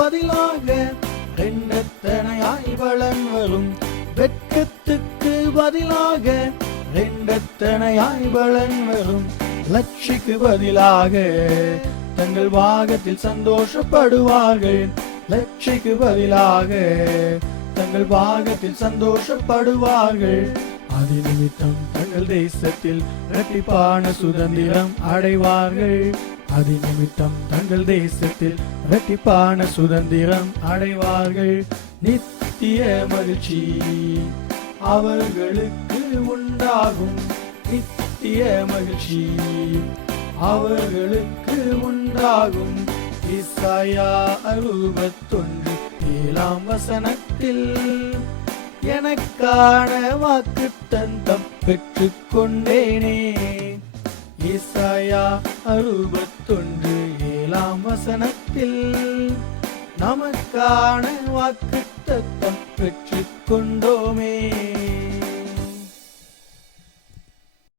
பதிலாக ரெண்டத்தனையாய் பலன் வரும். வெட்கத்துக்கு பதிலாக ரெண்டத்தனையாய் பலன் வரும். லட்சிக்கு பதிலாக தங்கள் பாகத்தில் சந்தோஷப்படுவார்கள். லட்சிக்கு பதிலாக தங்கள் பாகத்தில் சந்தோஷப்படுவார்கள். அது நிமித்தம் தங்கள் தேசத்தில் இரட்டிப்பான சுதந்திரம் அடைவார்கள். அது நிமித்தம் தங்கள் தேசத்தில் இரட்டிப்பான சுதந்திரம் அடைவார்கள். நித்திய மகிழ்ச்சி அவர்களுக்கு உண்டாகும். நித்திய மகிழ்ச்சி அவர்களுக்கு உண்டாகும். ஏசாயா 61:7 எனக்கான வாக்குத்தத்தம் பெற்றுக் கொண்டேனே. ஏசாயா 61:7 நமக்கான வாக்குத்தத்தம் பெற்றுக் கொண்டோமே.